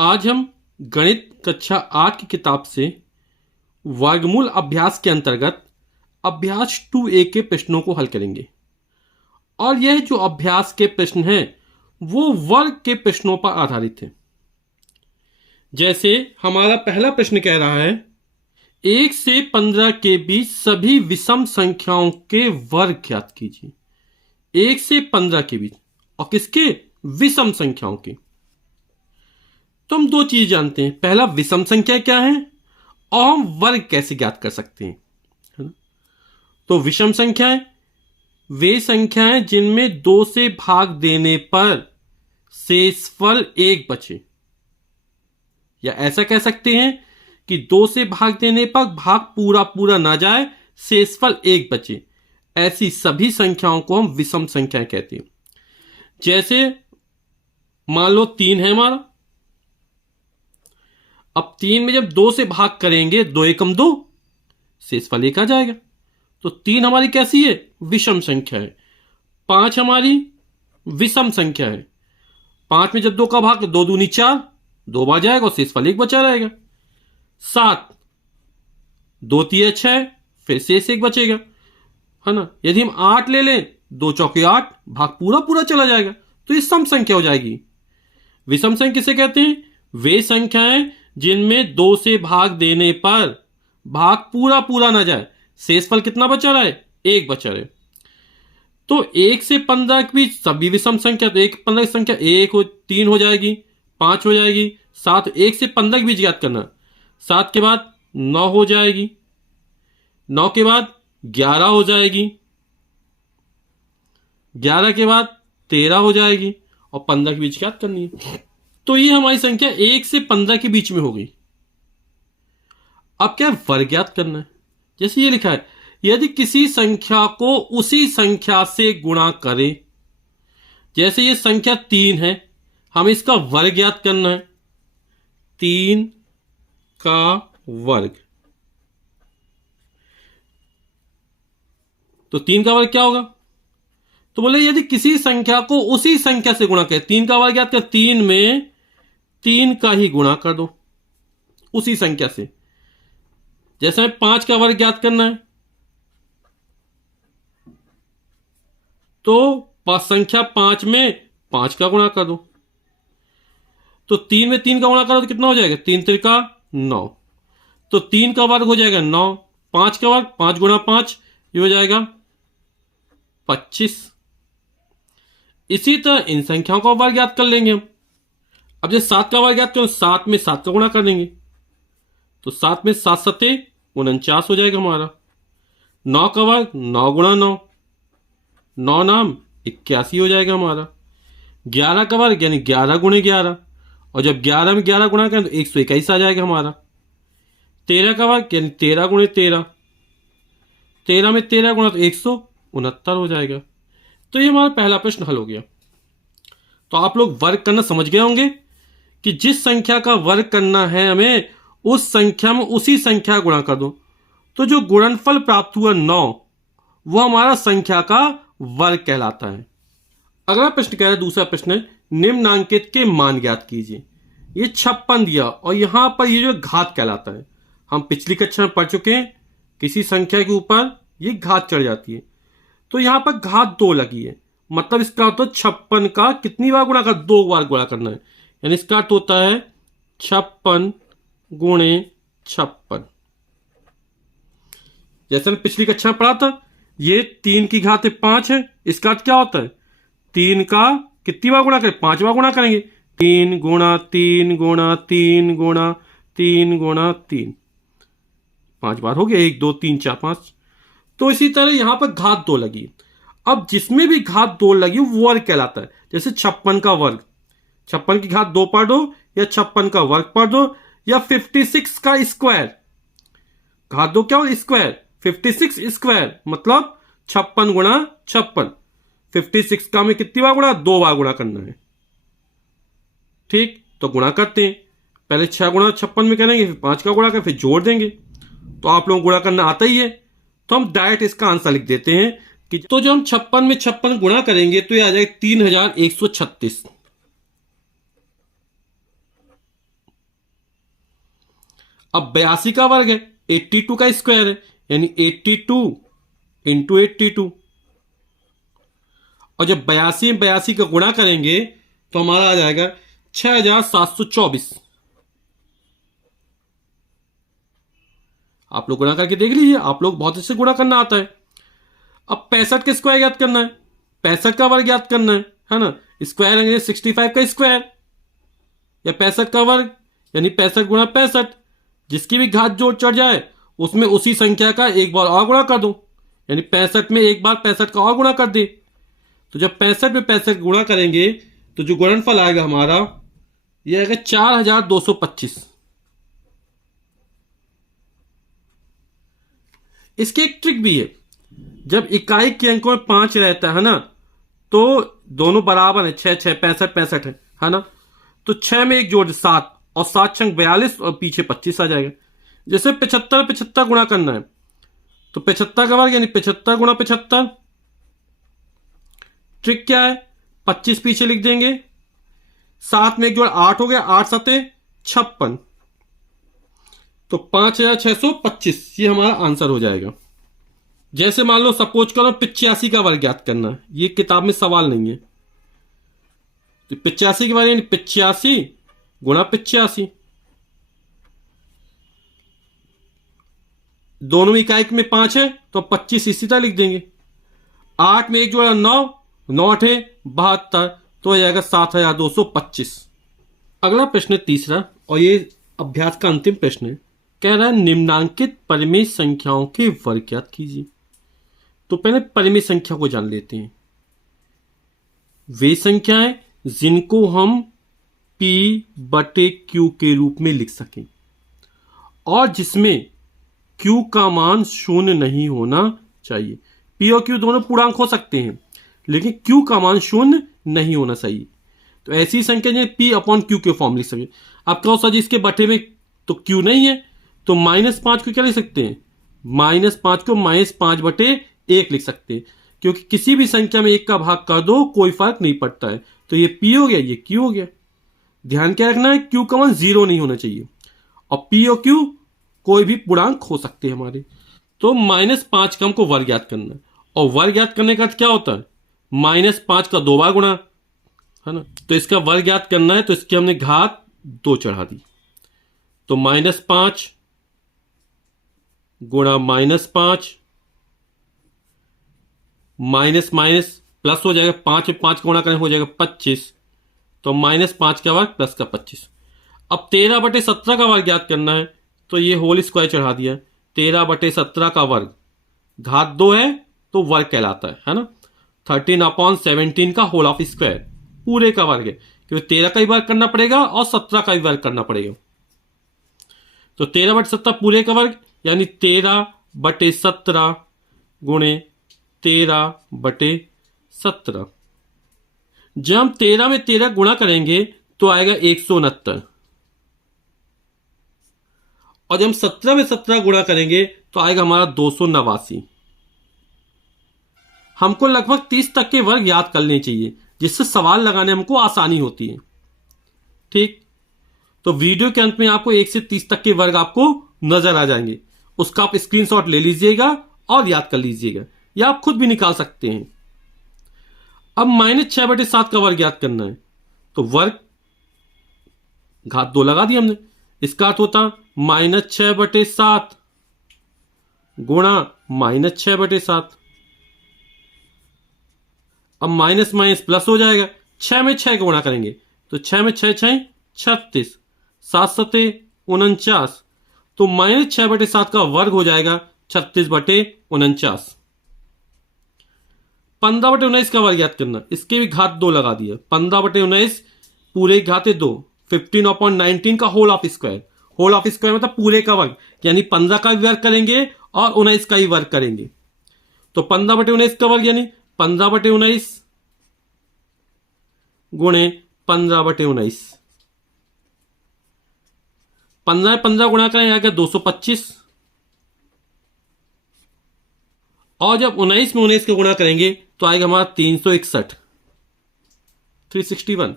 आज हम गणित कक्षा 8 की किताब से वर्गमूल अभ्यास के अंतर्गत अभ्यास 2A के प्रश्नों को हल करेंगे। और यह जो अभ्यास के प्रश्न हैं वो वर्ग के प्रश्नों पर आधारित है। जैसे हमारा पहला प्रश्न कह रहा है 1 से 15 के बीच सभी विषम संख्याओं के वर्ग ज्ञात कीजिए। 1 से 15 के बीच और किसके? विषम संख्याओं के। तो हम दो चीज जानते हैं, पहला विषम संख्या क्या है और हम वर्ग कैसे ज्ञात कर सकते हैं, है ना? तो विषम संख्याएं वे संख्याएं जिनमें 2 से भाग देने पर शेषफल 1 बचे, या ऐसा कह सकते हैं कि 2 से भाग देने पर भाग पूरा पूरा ना जाए, शेषफल 1 बचे। ऐसी सभी संख्याओं को हम विषम संख्याएं कहते हैं। जैसे मान लो 3 है हमारा, अब 3 में जब 2 से भाग करेंगे 2 एकम 2, शेषफल 1 आ जाएगा। तो 3 हमारी कैसी है? विषम संख्या है। 5 हमारी विषम संख्या है। 5 में जब 2 का भाग 2 दूनी 4, 2 बार जाएगा और शेषफल 1 बचा रहेगा। 7 2 तिया 6, फिर शेष 1 बचेगा, है ना। यदि हम 8 ले लें, 2 चौके 8, भाग पूरा पूरा चला जाएगा, तो ये सम संख्या हो जाएगी। विषम संख्या किसे कहते हैं? वे संख्याएं जिनमें 2 से भाग देने पर भाग पूरा पूरा ना जाए, शेषफल कितना बचा रहा है? 1 बचा रहे। तो 1 से 15 के बीच सभी विषम संख्या, तो 1 15 की संख्या 3 हो जाएगी, 5 हो जाएगी, 7। 1 से 15 के बीच ज्ञात करना। 7 के बाद 9 हो जाएगी, 9 के बाद 11 हो जाएगी, 11 के बाद 13 हो जाएगी और 15 के बीच ज्ञात करनी है। तो ये हमारी संख्या 1 से 15 के बीच में हो गई। अब क्या वर्ग ज्ञात करना है। जैसे ये लिखा है, यदि किसी संख्या को उसी संख्या से गुणा करें, जैसे ये संख्या 3 है, हम इसका वर्ग ज्ञात करना है। 3 का वर्ग, तो 3 का वर्ग क्या होगा? तो बोले यदि किसी संख्या को उसी संख्या से गुणा करें, 3 का वर्ग ज्ञात कर, 3 में 3 का ही गुणा कर दो उसी संख्या से। जैसे 5 का वर्ग ज्ञात करना है, तो संख्या 5 में 5 का गुणा कर दो। तो 3 में 3 का गुणा करो तो कितना हो जाएगा? 3 त्रिका 9। तो 3 का वर्ग हो जाएगा 9, 5 का वर्ग 5 गुणा 5, ये हो जाएगा 25। इसी तरह इन संख्याओं का वर्ग ज्ञात कर लेंगे हम। अब जैसे 7 का वर्ग ज्ञात करो, 7 में 7 का गुणा कर देंगे, तो 7 में 7 सते 49 हो जाएगा हमारा। 9 का वर्ग 9 गुणा 9, 9 नाम 81 हो जाएगा हमारा। 11 का वर्ग यानी 11 गुणे 11, और जब 11 में 11 गुणा करें तो 121 आ जाएगा हमारा। 13 का वर्ग यानी 13 गुणे 13, 13 में 13 गुणा तो 169 हो जाएगा। तो ये हमारा पहला प्रश्न हल हो गया। तो आप लोग वर्ग करना समझ गए होंगे कि जिस संख्या का वर्ग करना है हमें, उस संख्या में उसी संख्या गुणा कर दो। तो जो गुणनफल प्राप्त हुआ 9, वो हमारा संख्या का वर्ग कहलाता है। अगला प्रश्न कह रहा है, दूसरा प्रश्न है, निम्नांकित के मान ज्ञात कीजिए। ये 56 दिया और यहां पर ये जो घात कहलाता है, हम पिछली कक्षा में पढ़ चुके हैं, किसी संख्या के ऊपर ये घात चढ़ जाती है। तो यहां पर घात 2 लगी है, मतलब इसका अर्थ 56 का कितनी बार गुणा कर? 2 बार गुणा करना है। यानी इसका अर्थ होता है 56 गुणे 56। जैसे हमने पिछली कक्षा में पढ़ा था, ये 3 की घात 5 है, इसका अर्थ क्या होता है? 3 का कितनी बार गुणा करें? 5 बार गुणा करेंगे। 3 गुणा 3 गुणा 3 गुणा 3 गुणा 3, 5 बार हो गया। 1 2 3 4 5। तो इसी तरह यहां पर घात 2 लगी। अब जिसमें भी घात 2 लगी वो वर्ग कहलाता है। जैसे 56 का वर्ग, 56 की घात 2 पढ़ दो, या 56 का वर्ग पढ़ दो, या 56 का स्क्वायर। घात 2 क्या हो? स्क्वायर। 56 स्क्वायर मतलब 56 गुणा 56। 56 का हमें कितनी बार गुणा? 2 बार गुणा करना है। ठीक, तो गुणा करते हैं। पहले 6 गुणा 56 में करेंगे, फिर 5 का गुणा करें, फिर जोड़ देंगे। तो आप लोगों को गुणा करना आता ही है, तो हम डायरेक्ट इसका आंसर लिख देते हैं कि तो जो हम 56 में 56 गुणा करेंगे तो ये आ जाएगा 3136। अब 82 का वर्ग है, 82 का स्क्वायर है, यानी 82 इंटू 82। और जब 82 में 82 का गुणा करेंगे तो हमारा आ जाएगा 6724। आप लोग गुणा करके देख लीजिए, आप लोग बहुत अच्छे गुणा करना आता है। अब 65 का स्क्वायर याद करना है, 65 का वर्ग याद करना है ना। स्क्वायर यानी 65 का स्क्वायर या 65 का वर्ग, यानी 65 गुणा 65। जिसकी भी घात जोड़ चढ़ जाए उसमें उसी संख्या का एक बार और गुणा कर दो, यानी 65 में एक बार 65 का और गुणा कर दे। तो जब 65 में 65 गुणा करेंगे तो जो गुणनफल आएगा हमारा यह आएगा 4225। इसकी एक ट्रिक भी है, जब इकाई के अंकों में 5 रहता है ना तो दोनों बराबर है, 6 6 65 65 है ना। तो 6 में एक जोड़ 7 और 7 छंग 42 और पीछे 25 आ जाएगा। जैसे 75 75 गुणा करना है तो 75 का वर्ग यानी 75 गुणा 75। ट्रिक क्या है, 25 पीछे लिख देंगे, 7 में एक जोड़ 8 हो गया, 8 सते 56, तो 5625 ये हमारा आंसर हो जाएगा। जैसे मान लो सपोज करो 85 का वर्ग ज्ञात करना है, ये किताब में सवाल नहीं है। तो 85 के वर्ग यानी 85 गुणा 85, दोनों इकाई में 5 है तो 25 इसी तरह लिख देंगे। 8 में एक जोड़ा 9, 9 8 72, तो हो जाएगा 7225। अगला प्रश्न है तीसरा, और ये अभ्यास का अंतिम प्रश्न है। कह रहा है निम्नांकित परिमेय संख्याओं के वर्ग ज्ञात कीजिए। तो पहले परिमेय संख्या को जान लेते हैं। वे संख्याएं जिनको हम P बटे Q के रूप में लिख सकें और जिसमें Q का मान शून्य नहीं होना चाहिए। P और Q दोनों पूर्णांक हो सकते हैं लेकिन Q का मान शून्य नहीं होना चाहिए। तो ऐसी संख्या जो P अपॉन Q के फॉर्म लिख सके। आप कहो सर जी इसके बटे में तो Q नहीं है, तो -5 को क्या लिख सकते हैं, -5 को -5 बटे 1 लिख सकते हैं, क्योंकि किसी भी संख्या में 1 का भाग कर दो कोई फर्क नहीं पड़ता है। तो ये P हो गया, ये Q हो गया। ध्यान क्या रखना है, Q का मान 0 नहीं होना चाहिए और P और Q कोई भी पूर्णांक हो सकते हैं हमारे। तो -5 का हमको वर्ग याद करना है, और वर्ग याद करने का अर्थ क्या होता है, -5 का 2 बार गुणा, है ना। तो इसका वर्ग याद करना है तो इसकी हमने घात 2 चढ़ा दी, तो -5 गुणा -5, माइनस माइनस प्लस हो जाएगा, 5 में 5 का गुणा करें हो जाएगा 25, तो -5 का वर्ग प्लस का 25। अब 13 बटे 17 का वर्ग याद करना है तो ये होल स्क्वायर चढ़ा दिया, 13 बटे 17 का वर्ग, घात 2 है तो वर्ग कहलाता है ना। 13/17 का होल ऑफ स्क्वायर पूरे का वर्ग है, क्योंकि 13 का भी वर्ग करना पड़ेगा और 17 का भी वर्ग करना पड़ेगा। तो 13 बटे 17 पूरे का वर्ग यानी 13 बटे 17 गुणे 13 बटे 17। जब हम 13 में 13 गुणा करेंगे तो आएगा 169, और जब हम 17 में 17 गुणा करेंगे तो आएगा हमारा 289। हमको लगभग 30 तक के वर्ग याद कर लेने चाहिए जिससे सवाल लगाने हमको आसानी होती है। ठीक, तो वीडियो के अंत में आपको 1 से 30 तक के वर्ग आपको नजर आ जाएंगे, उसका आप स्क्रीनशॉट ले लीजिएगा और याद कर लीजिएगा, या आप खुद भी निकाल सकते हैं। अब -6 बटे 7 का वर्ग याद करना है, तो वर्ग घात 2 लगा दी हमने, इसका अर्थ होता -6 बटे 7 गुणा -6 बटे 7। अब माइनस माइनस प्लस हो जाएगा, 6 में 6 का गुणा करेंगे तो 6 में 6 6 36, 7 सते 49, तो -6 बटे 7 का वर्ग हो जाएगा 36 बटे 49। 15 बटे 19 का वर्ग याद करना, इसके भी घात 2 लगा दिया, 15 बटे 19 पूरे घाते 2, 15/19 का whole of square, whole of square मतलब पूरे का वर्ग, यानी 15 का भी वर्ग करेंगे और 19 का भी वर्ग करेंगे। तो 15 बटे 19 का वर्ग यानी 15 बटे 19 गुणे 15 बटे 19, 15 में 15 गुणा करें आएगा 225, और जब 19 में 19 का गुणा करेंगे तो आएगा हमारा 361, 361।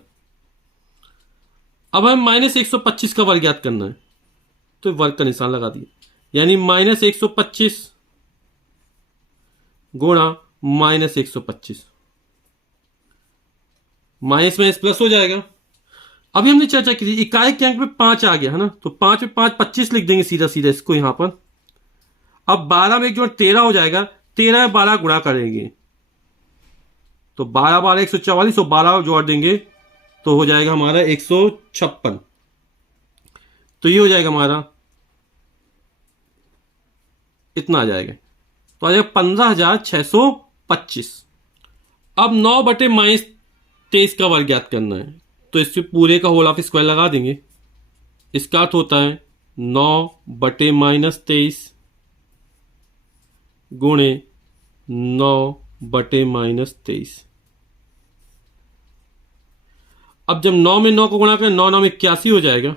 अब हमें -125 का वर्ग याद करना है, तो वर्ग का निशान लगा दिया, यानी -125 गुणा -125, माइनस में प्लस हो जाएगा। अभी हमने चर्चा की थी इकाई के अंक में 5 आ गया है ना, तो 5 में 5 25 लिख देंगे सीधा सीधा इसको यहां पर। अब 12 में एक जोड़ 13 हो जाएगा, 13 में 12 गुणा करेंगे तो 12 12 144 और 12 जोड़ देंगे तो हो जाएगा हमारा 156। तो ये हो जाएगा हमारा इतना आ जाएगा, तो आ जाएगा 15,625। अब 9/-23 का वर्ग ज्ञात करना है, तो इससे पूरे का होल ऑफ स्क्वायर लगा देंगे। इसका अर्थ होता है 9/-23 गुणे 9/-23। अब जब 9 में 9 को गुणा करें, 9 9 में 81 हो जाएगा,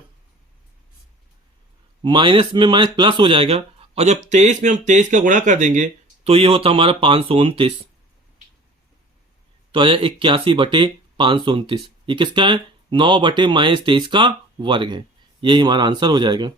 माइनस में माइनस प्लस हो जाएगा, और जब 23 में हम 23 का गुणा कर देंगे तो ये होता हमारा 529। तो आ जाए 81/529। ये किसका है? 9/-23 का वर्ग है। यही हमारा आंसर हो जाएगा।